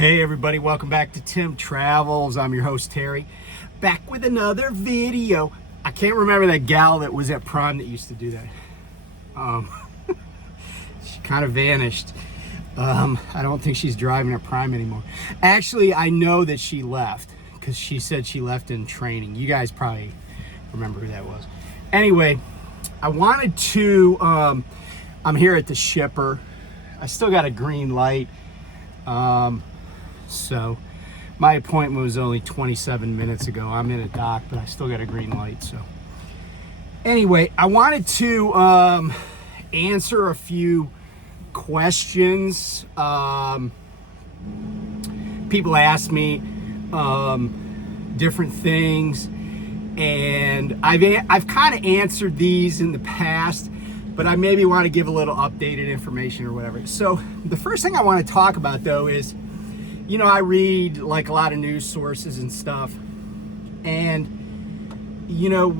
Hey everybody, welcome back to Tim Travels. I'm your host Terry, back with another video. I can't remember that gal that was at Prime that used to do that. She kind of vanished. I don't think she's driving at Prime anymore. Actually, I know that she left because she said she left in training. You guys probably remember who that was. Anyway, I wanted to, I'm here at the shipper. I still got a green light. So my appointment was only 27 minutes ago. I'm in a dock, but I still got a green light. So anyway, I wanted to answer a few questions. People ask me different things, and I've kind of answered these in the past, but I maybe want to give a little updated information or whatever. So the first thing I want to talk about though is, you know, I read like a lot of news sources and stuff, and you know,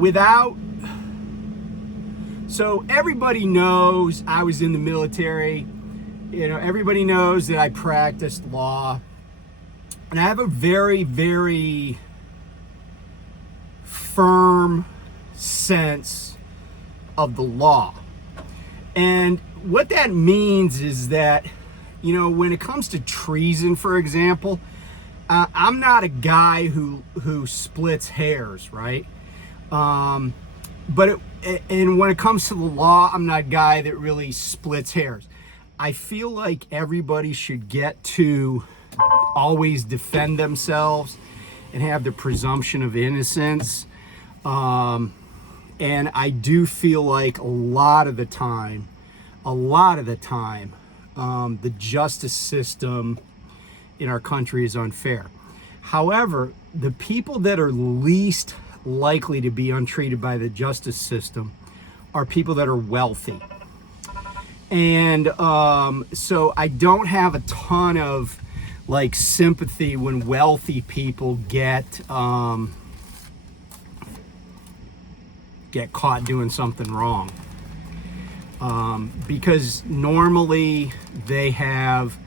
so everybody knows I was in the military. You know, everybody knows that I practiced law, and I have a very, very firm sense of the law. And what that means is that, you know, when it comes to treason, for example, I'm not a guy who splits hairs, right? And when it comes to the law, I'm not a guy that really splits hairs. I feel like everybody should get to always defend themselves and have the presumption of innocence. And I do feel like a lot of the time, the justice system in our country is unfair. However, the people that are least likely to be untreated by the justice system are people that are wealthy. And so I don't have a ton of like sympathy when wealthy people get caught doing something wrong. Because normally they have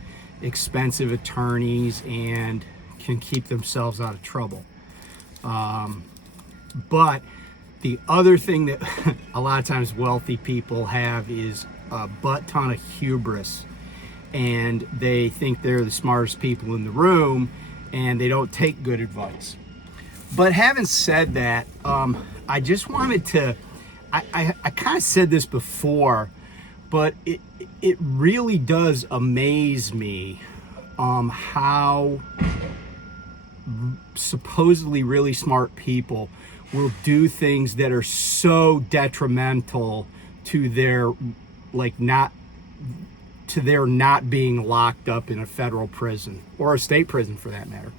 expensive attorneys and can keep themselves out of trouble. But the other thing that a lot of times wealthy people have is a butt ton of hubris, and they think they're the smartest people in the room, and they don't take good advice. But having said that, I just wanted to, I kind of said this before, but it really does amaze me how supposedly really smart people will do things that are so detrimental to their not being locked up in a federal prison or a state prison for that matter.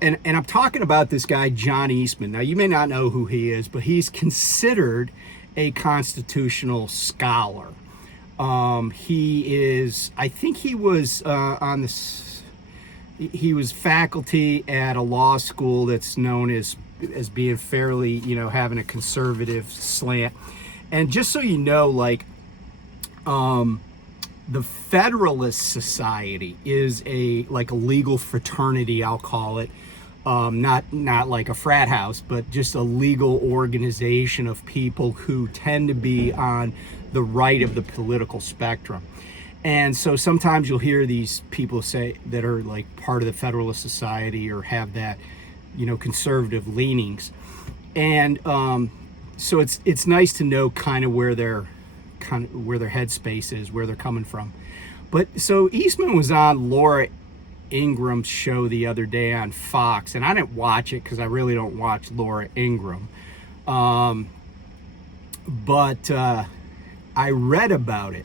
And I'm talking about this guy, John Eastman. Now, you may not know who he is, but he's considered a constitutional scholar. He is, I think he was he was faculty at a law school that's known as being fairly, you know, having a conservative slant. And just so you know, like, the Federalist Society is a legal fraternity, I'll call it. Not like a frat house, but just a legal organization of people who tend to be on the right of the political spectrum. And so sometimes you'll hear these people say that are like part of the Federalist Society or have that, you know, conservative leanings. And so it's nice to know kind of where their headspace is, where they're coming from. But so Eastman was on Laura Ingram's show the other day on Fox, and I didn't watch it because I really don't watch Laura Ingram. But I read about it.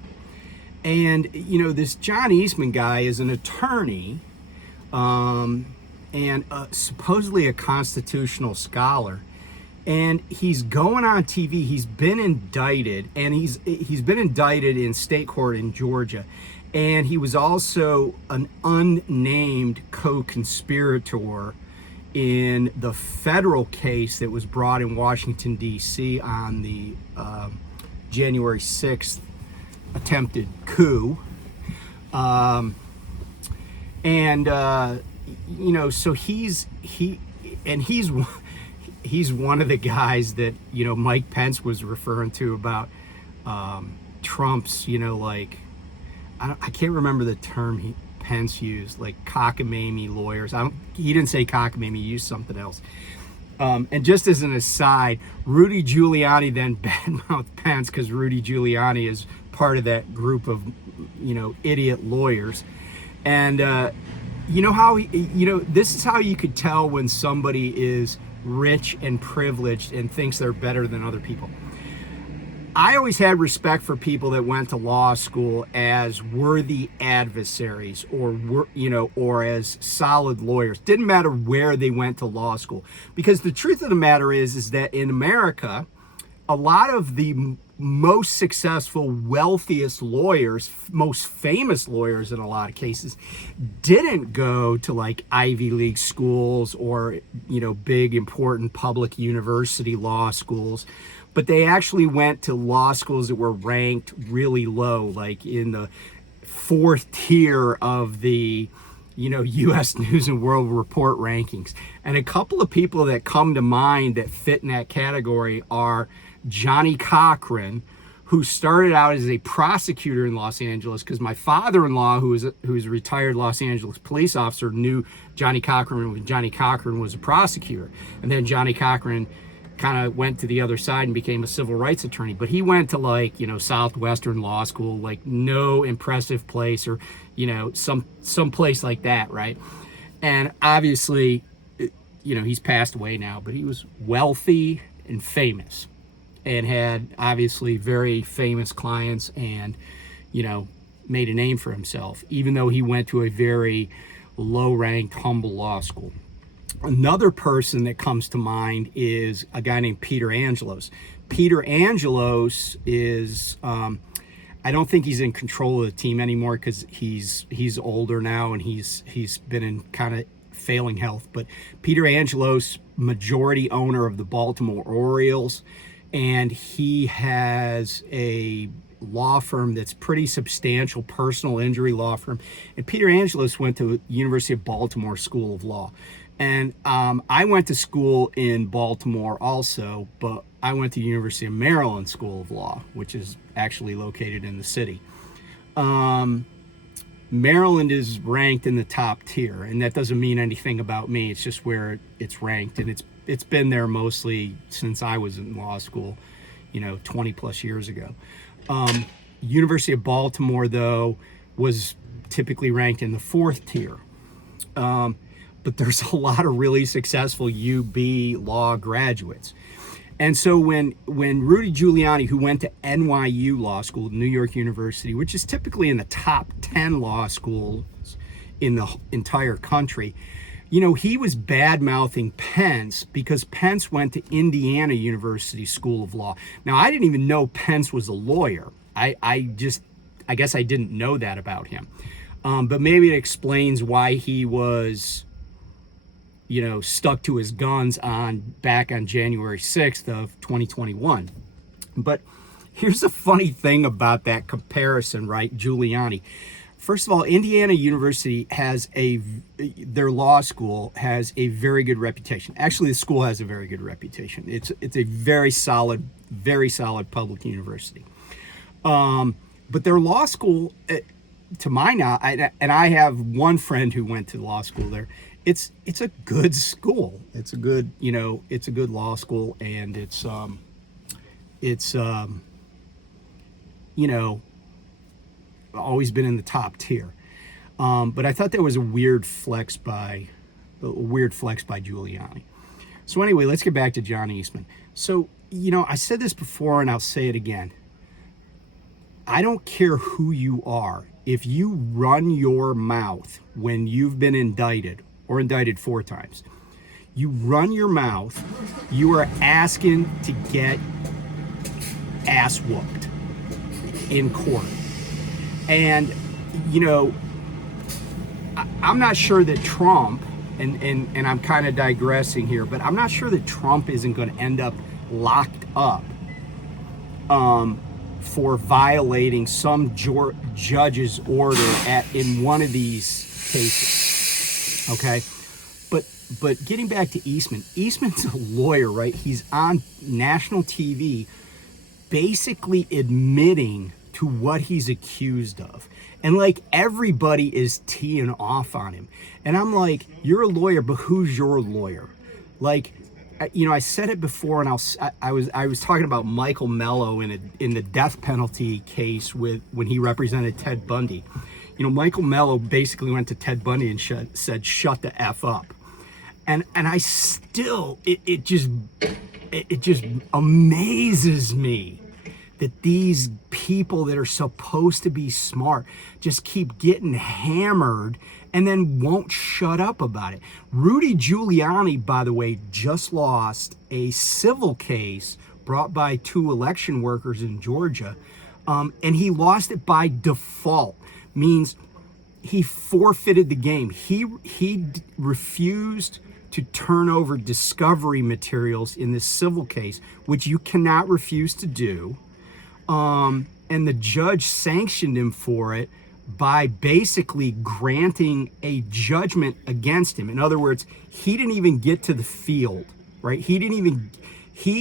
And, you know, this John Eastman guy is an attorney and supposedly a constitutional scholar. And he's going on TV. He's been indicted, and he's been indicted in state court in Georgia. And he was also an unnamed co-conspirator in the federal case that was brought in Washington, D.C. on the January 6th attempted coup. And so he's one of the guys that Mike Pence was referring to about Trump's, like I can't remember the term Pence used, like cockamamie lawyers. He didn't say cockamamie, he used something else. And just as an aside, Rudy Giuliani then badmouthed Pence because Rudy Giuliani is part of that group of, idiot lawyers. And this is how you could tell when somebody is rich and privileged and thinks they're better than other people. I always had respect for people that went to law school as worthy adversaries or as solid lawyers. Didn't matter where they went to law school, because the truth of the matter is that in America, a lot of the most successful, wealthiest lawyers, most famous lawyers in a lot of cases, didn't go to like Ivy League schools or, big important public university law schools, but they actually went to law schools that were ranked really low, like in the fourth tier of the, U.S. News and World Report rankings. And a couple of people that come to mind that fit in that category are Johnnie Cochran, who started out as a prosecutor in Los Angeles, because my father-in-law, who is a retired Los Angeles police officer, knew Johnnie Cochran when Johnnie Cochran was a prosecutor. And then Johnnie Cochran kind of went to the other side and became a civil rights attorney. But he went to like, Southwestern Law School, like no impressive place, or, some place like that, right? And obviously, he's passed away now, but he was wealthy and famous and had obviously very famous clients and, made a name for himself, even though he went to a very low-ranked, humble law school. Another person that comes to mind is a guy named Peter Angelos. Peter Angelos is, I don't think he's in control of the team anymore because he's older now and he's been in kind of failing health. But Peter Angelos, majority owner of the Baltimore Orioles, and he has a law firm that's pretty substantial, personal injury law firm. And Peter Angelos went to University of Baltimore School of Law. And I went to school in Baltimore also, but I went to University of Maryland School of Law, which is actually located in the city. Maryland is ranked in the top tier, and that doesn't mean anything about me. It's just where it's ranked, and it's been there mostly since I was in law school, 20 plus years ago. University of Baltimore, though, was typically ranked in the fourth tier. But there's a lot of really successful UB law graduates. And so when Rudy Giuliani, who went to NYU Law School, New York University, which is typically in the top 10 law schools in the entire country, he was bad-mouthing Pence because Pence went to Indiana University School of Law. Now, I didn't even know Pence was a lawyer. I guess I didn't know that about him. But maybe it explains why he was stuck to his guns back on January 6th of 2021. But here's the funny thing about that comparison, right? Giuliani. First of all, Indiana University their law school has a very good reputation. Actually, the school has a very good reputation. It's a very solid public university. But their law school, to my knowledge, and I have one friend who went to law school there. It's a good school. It's a good law school, and it's always been in the top tier. But I thought that was a weird flex by Giuliani. So anyway, let's get back to John Eastman. So, I said this before and I'll say it again. I don't care who you are. If you run your mouth when you've been indicted, or indicted 4 times, you run your mouth, you are asking to get ass whooped in court. And, I'm not sure that Trump, and I'm kind of digressing here, but I'm not sure that Trump isn't going to end up locked up for violating some judge's order in one of these cases. Okay. But getting back to Eastman's a lawyer, right? He's on national TV basically admitting to what he's accused of. And like everybody is teeing off on him. And I'm like, you're a lawyer, but who's your lawyer? Like, you know, I said it before, and I was talking about Michael Mello in the death penalty case when he represented Ted Bundy. You know, Michael Mello basically went to Ted Bundy and said, "Shut the F up." And I still, it just amazes me that these people that are supposed to be smart just keep getting hammered and then won't shut up about it. Rudy Giuliani, by the way, just lost a civil case brought by 2 election workers in Georgia, and he lost it by default. Means he forfeited the game. He refused to turn over discovery materials in this civil case, which you cannot refuse to do. And the judge sanctioned him for it by basically granting a judgment against him. In other words, he didn't even get to the field, right? He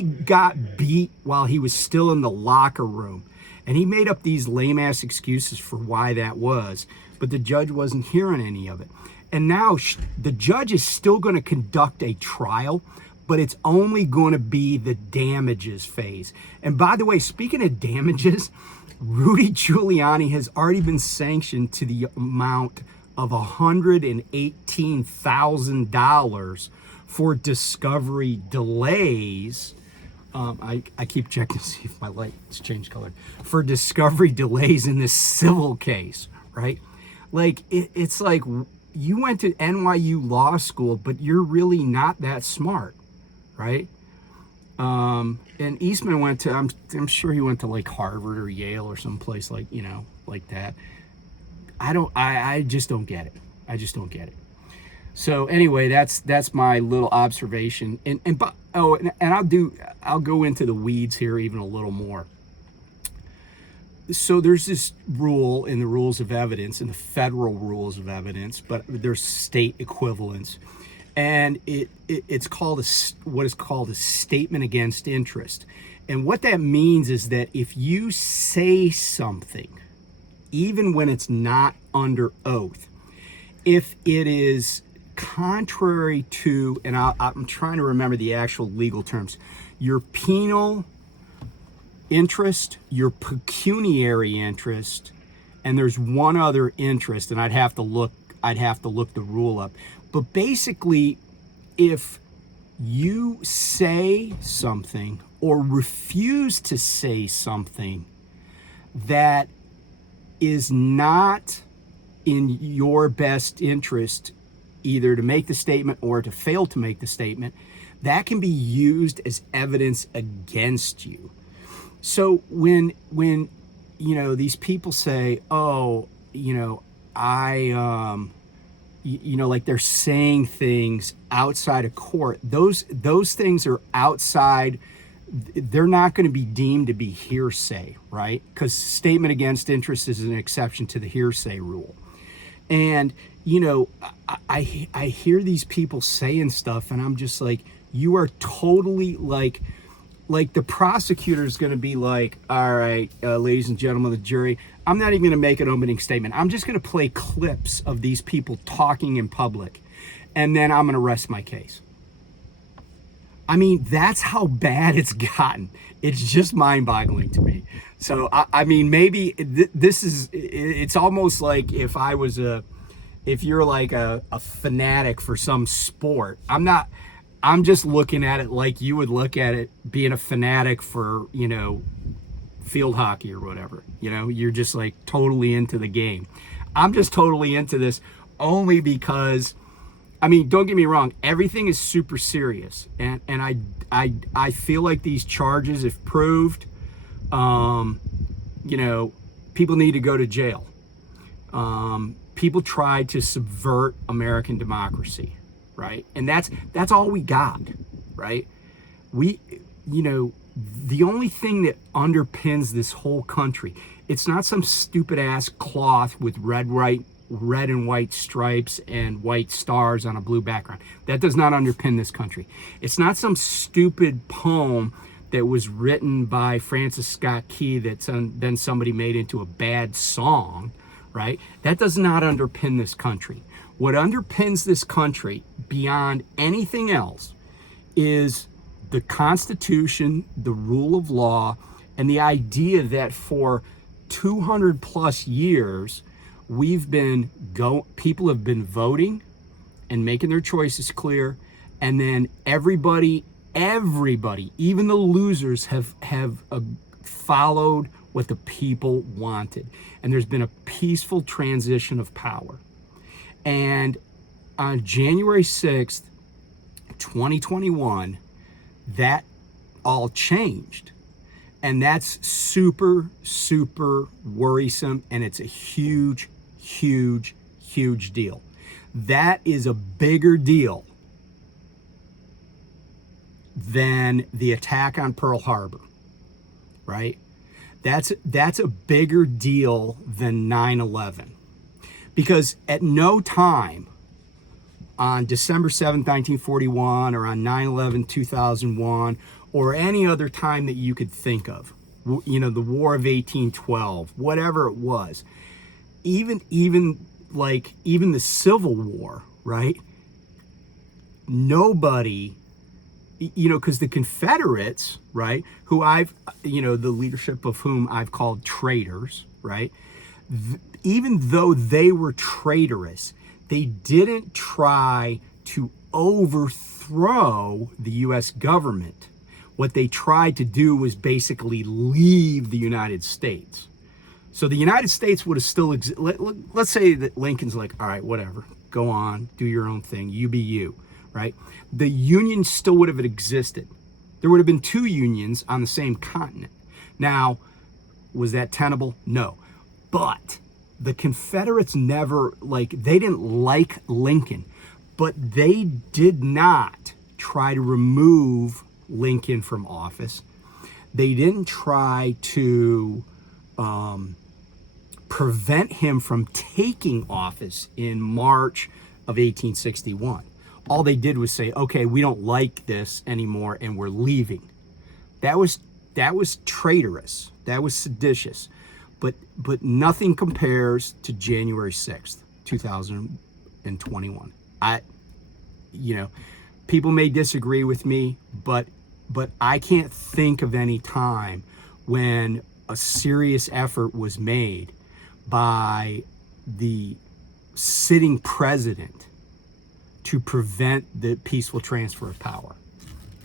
got beat while he was still in the locker room. And he made up these lame-ass excuses for why that was, but the judge wasn't hearing any of it. And now the judge is still going to conduct a trial, but it's only going to be the damages phase. And by the way, speaking of damages, Rudy Giuliani has already been sanctioned to the amount of $118,000 for discovery delays. I keep checking to see if my light's changed color. For discovery delays in this civil case, right? Like, it's like you went to NYU law school, but you're really not that smart, right? And Eastman went to, I'm sure he went to like Harvard or Yale or someplace like, you know, like that. I just don't get it. I just don't get it. So anyway, that's my little observation. And I'll go into the weeds here even a little more. So there's this rule in the rules of evidence, in the federal rules of evidence, but there's state equivalents. And it's called what is called a statement against interest. And what that means is that if you say something, even when it's not under oath, if it is contrary to, and I'm trying to remember the actual legal terms, your penal interest, your pecuniary interest, and there's one other interest, and I'd have to look the rule up. But basically, if you say something or refuse to say something that is not in your best interest, either to make the statement or to fail to make the statement, that can be used as evidence against you. So when you know, these people say, oh, you know, you know, like they're saying things outside of court, those things are outside, they're not going to be deemed to be hearsay, right? Because statement against interest is an exception to the hearsay rule. And, you know, I hear these people saying stuff, and I'm just like, you are totally like the prosecutor's going to be like, all right, ladies and gentlemen of the jury, I'm not even going to make an opening statement. I'm just going to play clips of these people talking in public, and then I'm going to rest my case. I mean, that's how bad it's gotten. It's just mind-boggling to me. So, I mean, maybe it's almost like if you're like a fanatic for some sport. I'm just looking at it like you would look at it being a fanatic for, you know, field hockey or whatever. You know, you're just like totally into the game. I'm just totally into this only because, I mean, don't get me wrong, everything is super serious, and I feel like these charges, if proved, you know, people need to go to jail. People tried to subvert American democracy, right? And that's all we got, right? You know, the only thing that underpins this whole country, it's not some stupid ass cloth with red, white, red and white stripes and white stars on a blue background. That does not underpin this country. It's not some stupid poem that was written by Francis Scott Key that then somebody made into a bad song, right? That does not underpin this country. What underpins this country beyond anything else is the Constitution, the rule of law, and the idea that for 200 plus years, people have been voting and making their choices clear, and then everybody, even the losers have followed what the people wanted, and there's been a peaceful transition of power. And on January 6th, 2021, that all changed. And that's super, super worrisome, and it's a huge, huge, huge deal. That is a bigger deal than the attack on Pearl Harbor, right? That's a bigger deal than 9/11. Because at no time on December 7th, 1941, or on 9/11, 2001, or any other time that you could think of, you know, the War of 1812, whatever it was, even the Civil War, right? Nobody, you know, because the Confederates, right, who the leadership of whom I've called traitors, right? Even though they were traitorous, they didn't try to overthrow the U.S. government. What they tried to do was basically leave the United States. So the United States would have still let's say that Lincoln's like, all right, whatever, go on, do your own thing, you be you, right? The Union still would have existed. There would have been two unions on the same continent. Now, was that tenable? No. But the Confederates they didn't like Lincoln, but they did not try to remove Lincoln from office. They didn't try to prevent him from taking office in March of 1861. All they did was say, okay, we don't like this anymore and we're leaving. That was traitorous. That was seditious. But nothing compares to January 6th, 2021. People may disagree with me, but I can't think of any time when a serious effort was made by the sitting president to prevent the peaceful transfer of power.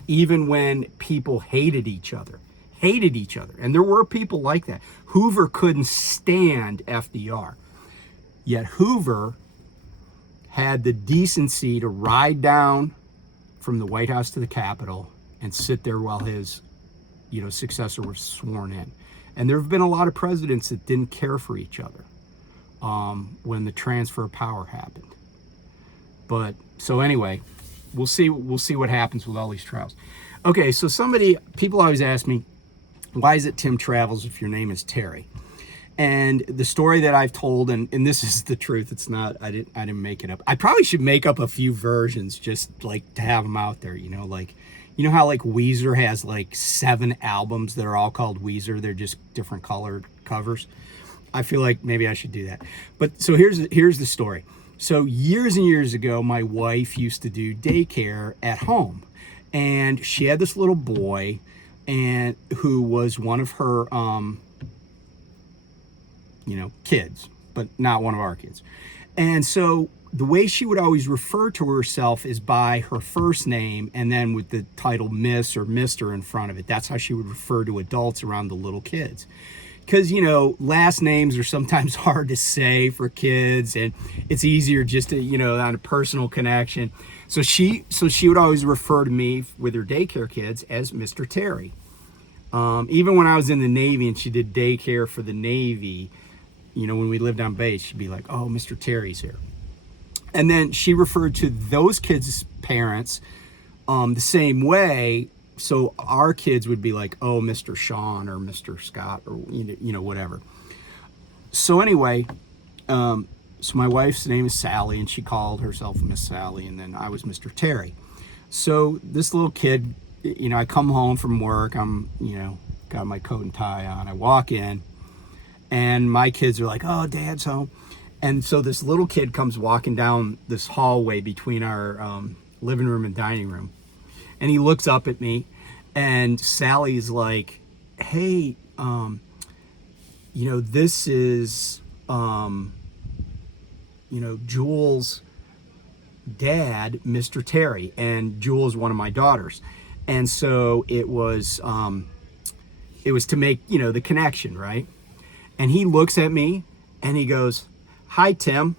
Even when people hated each other. And there were people like that. Hoover couldn't stand FDR. Yet Hoover had the decency to ride down from the White House to the Capitol and sit there while his, successor was sworn in. And there have been a lot of presidents that didn't care for each other when the transfer of power happened. But so anyway, we'll see what happens with all these trials. Okay, so people always ask me, why is it Tim Travels if your name is Terry? And the story that I've told, and this is the truth, it's not, I didn't make it up. I probably should make up a few versions just like to have them out there, how like Weezer has like 7 albums that are all called Weezer, they're just different colored covers. I feel like maybe I should do that. But so here's the story. So years and years ago, my wife used to do daycare at home, and she had this little boy, and who was one of her, kids, but not one of our kids. And so the way she would always refer to herself is by her first name, and then with the title Miss or Mr. in front of it. That's how she would refer to adults around the little kids. Because, last names are sometimes hard to say for kids, and it's easier just to, on a personal connection. So she would always refer to me with her daycare kids as Mr. Terry. Even when I was in the Navy and she did daycare for the Navy, when we lived on base, she'd be like, oh, Mr. Terry's here. And then she referred to those kids' parents the same way. So our kids would be like, oh, Mr. Sean or Mr. Scott or, whatever. So anyway, So my wife's name is Sally, and she called herself Miss Sally, and then I was Mr. Terry. So this little kid, I come home from work, I'm, got my coat and tie on, I walk in, and my kids are like, oh, Dad's home. And so this little kid comes walking down this hallway between our living room and dining room, and he looks up at me, and Sally's like, hey, this is, Jules' dad, Mr. Terry, and Jules, one of my daughters. And so it was to make, the connection, right? And he looks at me and he goes, hi, Tim.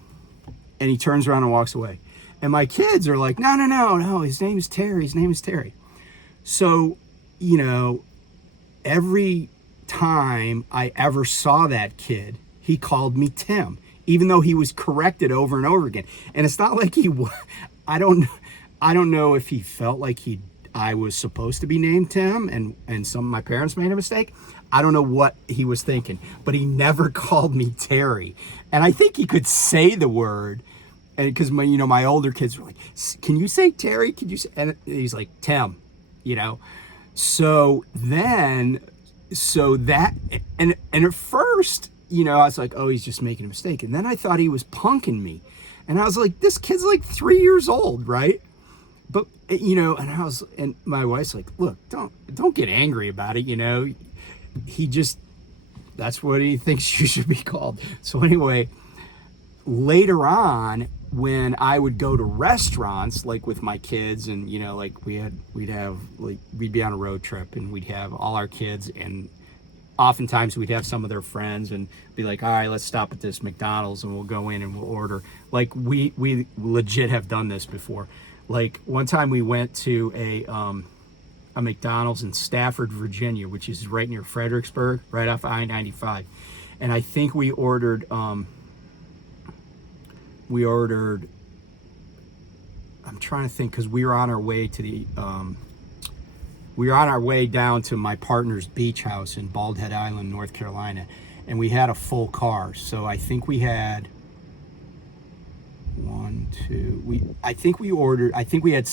And he turns around and walks away. And my kids are like, no, his name is Terry. So, every time I ever saw that kid, he called me Tim, even though he was corrected over and over again. And it's not like I don't know if he felt like I was supposed to be named Tim and some of my parents made a mistake. I don't know what he was thinking, but he never called me Terry. And I think he could say the word, and because my older kids were like, can you say Terry? Could you say? And he's like, Tim, So that, and at first, I was like, oh, he's just making a mistake. And then I thought he was punking me. And I was like, this kid's like 3 years old, right? But, and my wife's like, look, don't get angry about it. That's what he thinks you should be called. So anyway, later on, when I would go to restaurants, like with my kids, and like we'd be on a road trip, and we'd have all our kids, and oftentimes we'd have some of their friends, and be like, all right, let's stop at this McDonald's, and we'll go in and we'll order. Like we legit have done this before. Like one time we went to a McDonald's in Stafford, Virginia, which is right near Fredericksburg, right off I-95, and I think we ordered. I'm trying to think, because we were on our way down to my partner's beach house in Bald Head Island, North Carolina, and we had a full car. So I think we had I think we had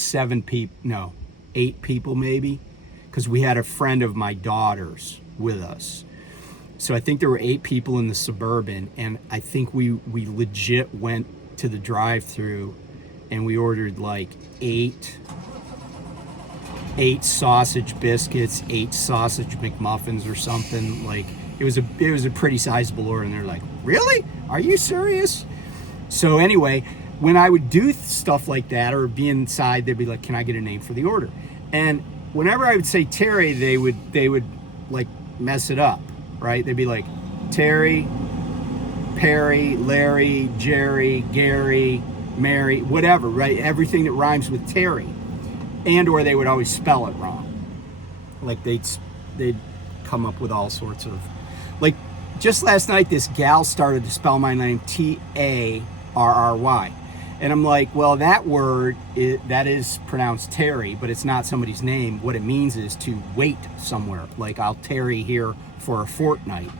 8 people maybe, because we had a friend of my daughter's with us. So I think there were 8 people in the Suburban, and I think we legit went to the drive-through and we ordered like 8 sausage biscuits, 8 sausage McMuffins or something. Like it was a pretty sizable order, and they're like, really? Are you serious? So anyway, when I would do stuff like that or be inside, they'd be like, can I get a name for the order? And whenever I would say Terry, they would like mess it up, right? They'd be like Terry, Perry, Larry, Jerry, Gary, Mary, whatever, right? Everything that rhymes with Terry. And or they would always spell it wrong. Like they'd come up with all sorts of, like just last night, this gal started to spell my name Tarry. And I'm like, well, that word, that is pronounced Terry, but it's not somebody's name. What it means is to wait somewhere. Like I'll tarry here for a fortnight,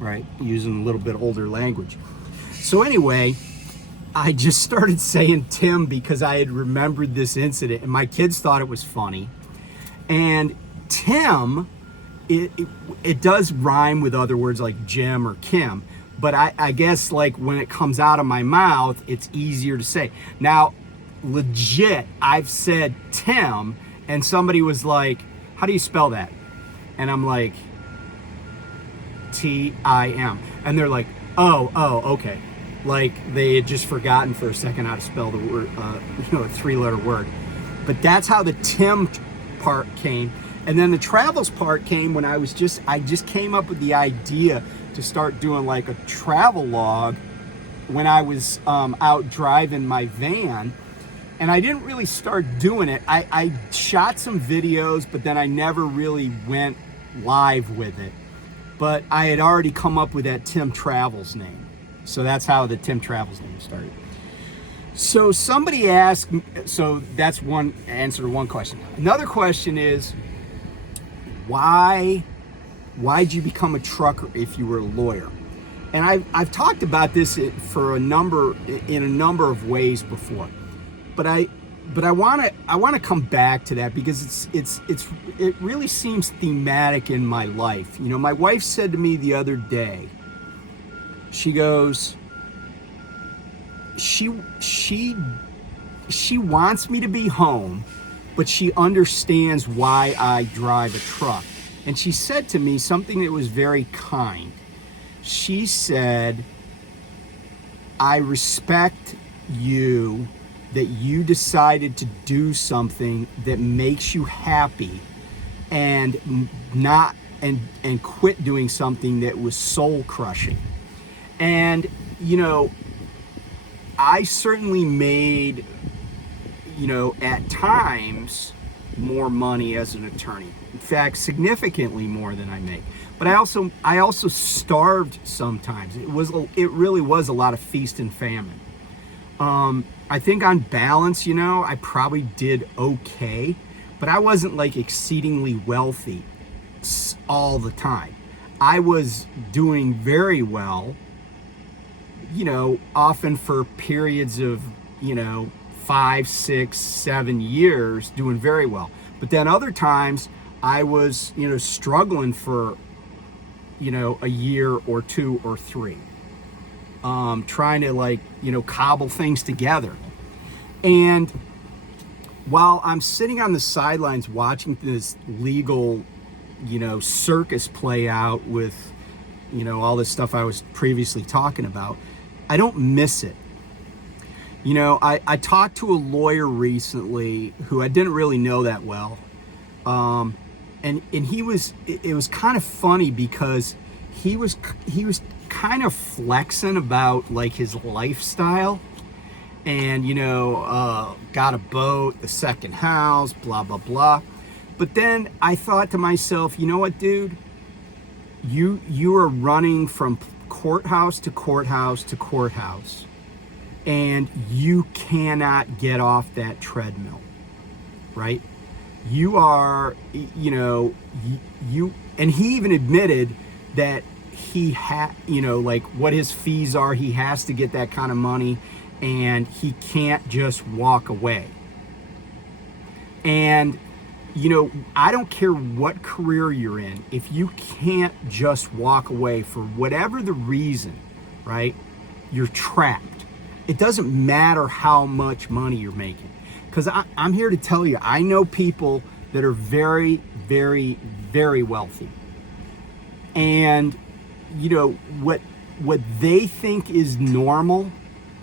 right? Using a little bit older language. So anyway, I just started saying Tim because I had remembered this incident, and my kids thought it was funny. And Tim, it does rhyme with other words like Jim or Kim, but I guess like when it comes out of my mouth, it's easier to say. Now, legit, I've said Tim, and somebody was like, how do you spell that? And I'm like, Tim. And they're like, oh, okay. Like they had just forgotten for a second how to spell the word, a 3-letter word. But that's how the Tim part came. And then the travels part came when I just came up with the idea to start doing like a travel log when I was out driving my van. And I didn't really start doing it. I shot some videos, but then I never really went live with it. But I had already come up with that Tim Travels name. So that's how the Tim Travels name started. So somebody asked, so that's one answer to one question. Another question is, why'd you become a trucker if you were a lawyer? And I've talked about this in a number of ways before, but I want to come back to that because it really seems thematic in my life. You know, my wife said to me the other day, she goes, she wants me to be home, but she understands why I drive a truck. And she said to me something that was very kind. She said, I respect you that you decided to do something that makes you happy and not and quit doing something that was soul crushing. And you know, I certainly made, you know, at times more money as an attorney. In fact, significantly more than I make. But I also starved sometimes. It really was a lot of feast and famine. I think on balance, you know, I probably did okay, but I wasn't like exceedingly wealthy all the time. I was doing very well, you know, often for periods of, you know, 5, 6, 7 years, doing very well. But then other times I was, you know, struggling for, you know, a year or 2 or 3, trying to, like, you know, cobble things together. And while I'm sitting on the sidelines watching this legal, you know, circus play out with, you know, all this stuff I was previously talking about, I don't miss it. You know, I talked to a lawyer recently who I didn't really know that well. And it was kind of funny because he was kind of flexing about like his lifestyle and, you know, got a boat, the second house, blah, blah, blah. But then I thought to myself, you know what, dude, you are running from courthouse to courthouse to courthouse, and you cannot get off that treadmill, right? You are, you know, and he even admitted that he had, you know, like what his fees are, he has to get that kind of money, and he can't just walk away. And, you know, I don't care what career you're in, if you can't just walk away for whatever the reason, right? You're trapped. It doesn't matter how much money you're making. Because I'm here to tell you, I know people that are very, very, very wealthy. And, you know, what they think is normal,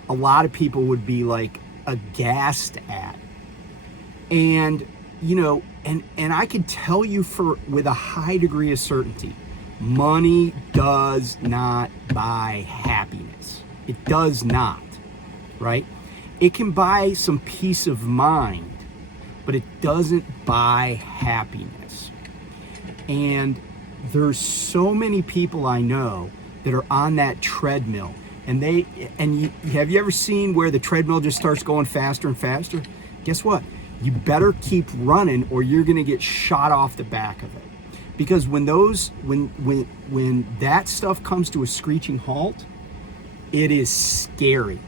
a lot of people would be like aghast at. And, you know, and I can tell you with a high degree of certainty, money does not buy happiness. It does not. Right? It can buy some peace of mind, but it doesn't buy happiness. And there's so many people I know that are on that treadmill, and have you ever seen where the treadmill just starts going faster and faster? Guess what? You better keep running or you're going to get shot off the back of it. Because when that stuff comes to a screeching halt, it is scary.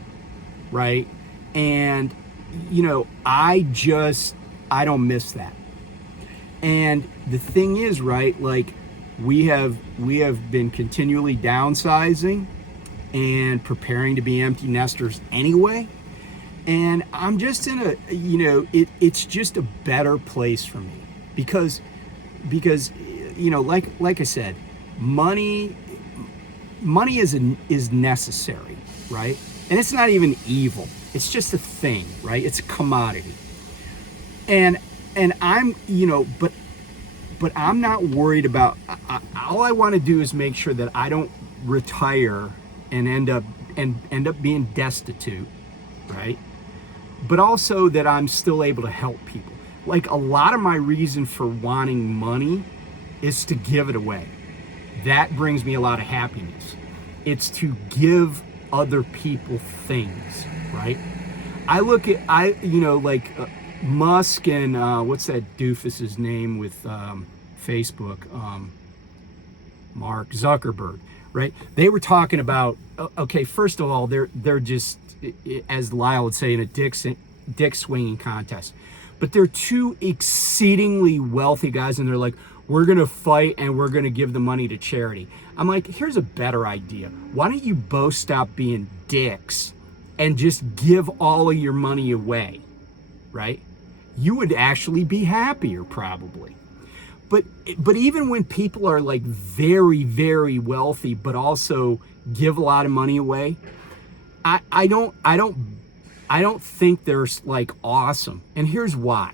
Right? And, you know, I don't miss that. And the thing is, right, like we have been continually downsizing and preparing to be empty nesters anyway. And I'm just in a, you know, it's just a better place for me because, you know, like I said, money is necessary, right? And it's not even evil. It's just a thing, right? It's a commodity. And I'm, you know, but I'm not worried about, all I want to do is make sure that I don't retire and end up being destitute, right? But also that I'm still able to help people. Like a lot of my reason for wanting money is to give it away. That brings me a lot of happiness. It's to give other people things, right? I look at, you know, like Musk and what's that doofus's name with Facebook? Mark Zuckerberg. right? They were talking about, okay, first of all, they're just, as Lyle would say, in a dick swinging contest. But they're two exceedingly wealthy guys, and they're like, we're going to fight and we're going to give the money to charity. I'm like, here's a better idea. Why don't you both stop being dicks and just give all of your money away, right? You would actually be happier, probably. But even when people are like very, very wealthy, but also give a lot of money away, I don't think they're like awesome. And here's why.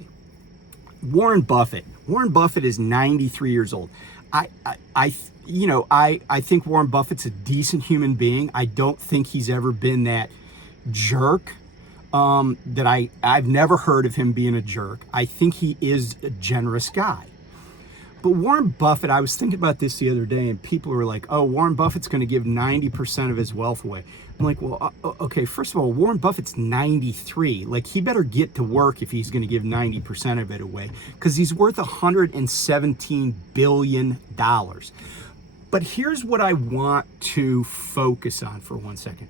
Warren Buffett is 93 years old. I think Warren Buffett's a decent human being. I don't think he's ever been that jerk. I've never heard of him being a jerk. I think he is a generous guy. But Warren Buffett, I was thinking about this the other day, and people were like, oh, Warren Buffett's going to give 90% of his wealth away. I'm like, well, okay, first of all, Warren Buffett's 93. Like, he better get to work if he's going to give 90% of it away, because he's worth $117 billion. But here's what I want to focus on for 1 second.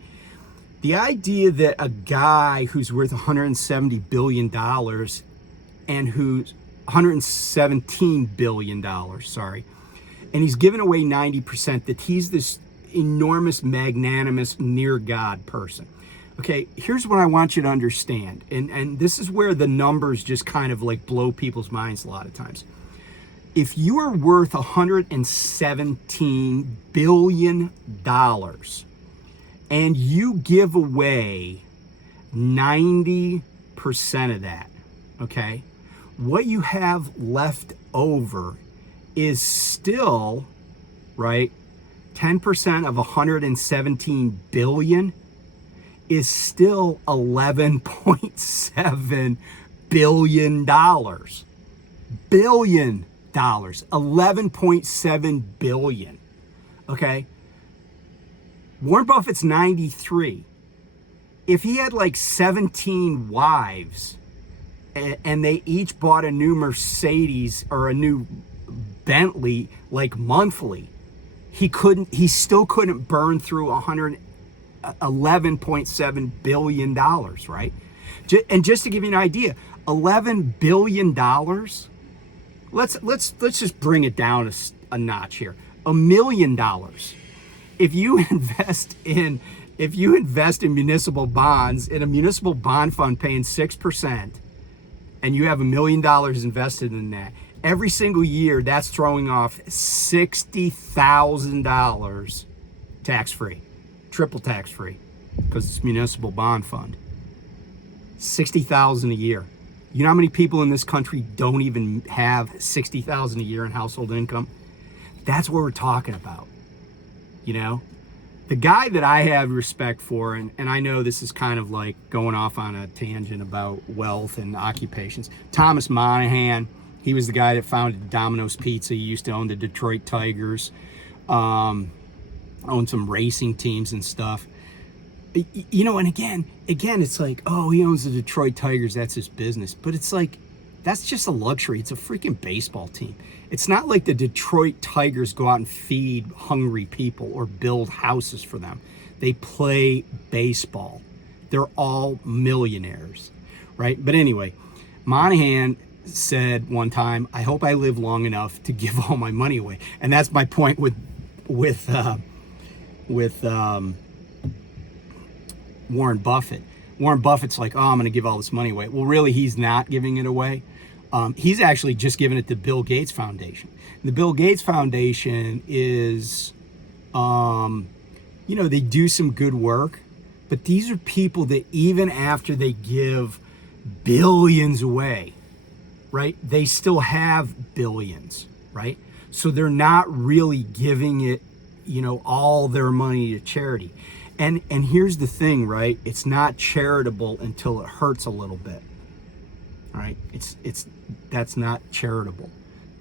The idea that a guy who's worth $170 billion and who's $117 billion, and he's given away 90%, that he's this enormous, magnanimous, near God person. Okay, here's what I want you to understand, and this is where the numbers just kind of like blow people's minds a lot of times. If you are worth $117 billion and you give away 90% of that, okay, what you have left over is still, right, 10% of 117 billion is still $11.7 billion. Billion dollars. 11.7 billion. Okay? Warren Buffett's 93. If he had like 17 wives, and they each bought a new Mercedes or a new Bentley like monthly, he still couldn't burn through $11.7 billion, right? And just to give you an idea, $11 billion, let's just bring it down a notch here. $1 million. If you invest in municipal bonds, in a municipal bond fund paying 6%, and you have $1 million invested in that, every single year that's throwing off $60,000 tax-free, triple tax-free, because it's municipal bond fund. $60,000 a year. You know how many people in this country don't even have $60,000 a year in household income? That's what we're talking about. You know, the guy that I have respect for, and I know this is kind of like going off on a tangent about wealth and occupations. Thomas Monahan, he was the guy that founded Domino's Pizza. He used to own the Detroit Tigers, owned some racing teams and stuff. You know, and again, it's like, oh, he owns the Detroit Tigers, that's his business. But it's like, that's just a luxury. It's a freaking baseball team. It's not like the Detroit Tigers go out and feed hungry people or build houses for them. They play baseball. They're all millionaires, right? But anyway, Monahan said one time, I hope I live long enough to give all my money away. And that's my point with Warren Buffett. Warren Buffett's like, oh, I'm going to give all this money away. Well, really, he's not giving it away. He's actually just giving it to Bill Gates Foundation. The Bill Gates Foundation is, they do some good work, but these are people that even after they give billions away, right, they still have billions, right? So they're not really giving it, all their money to charity. And here's the thing, right? It's not charitable until it hurts a little bit. All right? That's not charitable.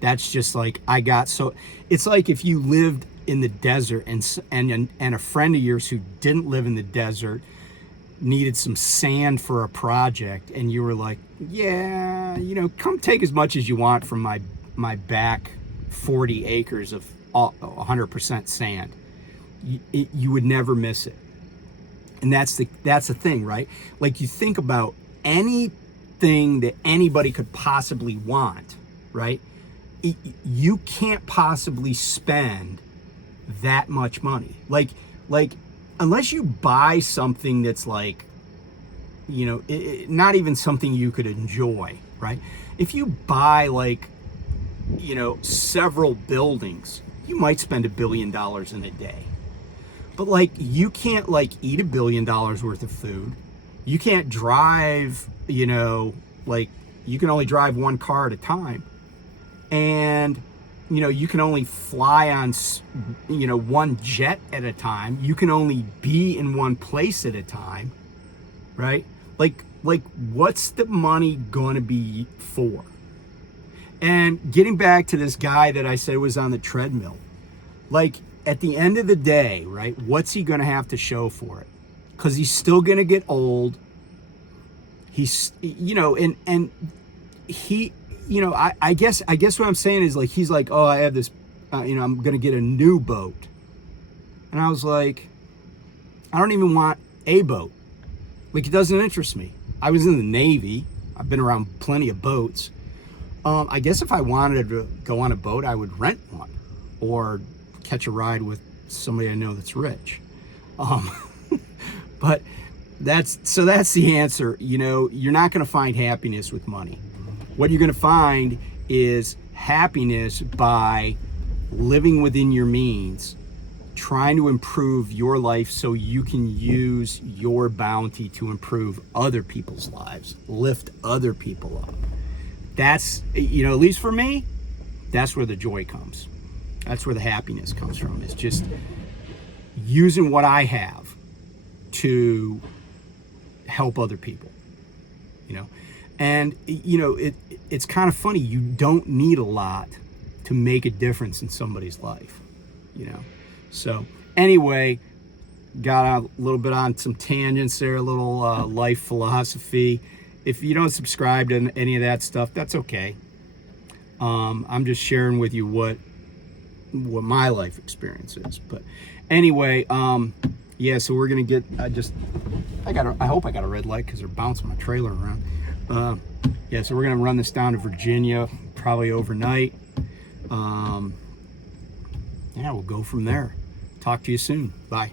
That's just like, it's like if you lived in the desert and a friend of yours who didn't live in the desert needed some sand for a project, and you were like, yeah, come take as much as you want from my back 40 acres of 100% sand. you would never miss it. And that's the thing, right? Like, you think about anything that anybody could possibly want, right? You can't possibly spend that much money. Like unless you buy something that's like, not even something you could enjoy, right? If you buy like, several buildings, you might spend $1 billion in a day. But like, you can't like eat $1 billion worth of food. You can't drive, like, you can only drive one car at a time. And, you can only fly on, one jet at a time. You can only be in one place at a time, right? Like what's the money going to be for? And getting back to this guy that I said was on the treadmill, like, at the end of the day, right, what's he going to have to show for it? Because he's still going to get old. He's, and he, I guess what I'm saying is, like, he's like, oh, I have this, I'm going to get a new boat. And I was like, I don't even want a boat. Like, it doesn't interest me. I was in the Navy. I've been around plenty of boats. I guess if I wanted to go on a boat, I would rent one or catch a ride with somebody I know that's rich. But that's the answer. You're not going to find happiness with money. What you're going to find is happiness by living within your means, trying to improve your life so you can use your bounty to improve other people's lives, lift other people up. That's, at least for me, that's where the joy comes. That's where the happiness comes from. It's just using what I have to help other people, And, it's kind of funny. You don't need a lot to make a difference in somebody's life, So anyway, got a little bit on some tangents there, a little life philosophy. If you don't subscribe to any of that stuff, that's okay. I'm just sharing with you what my life experience is. But anyway, yeah, so we're gonna get, I hope I got a red light because they're bouncing my trailer around. Yeah, so we're gonna run this down to Virginia probably overnight. Yeah, we'll go from there. Talk to you soon. Bye.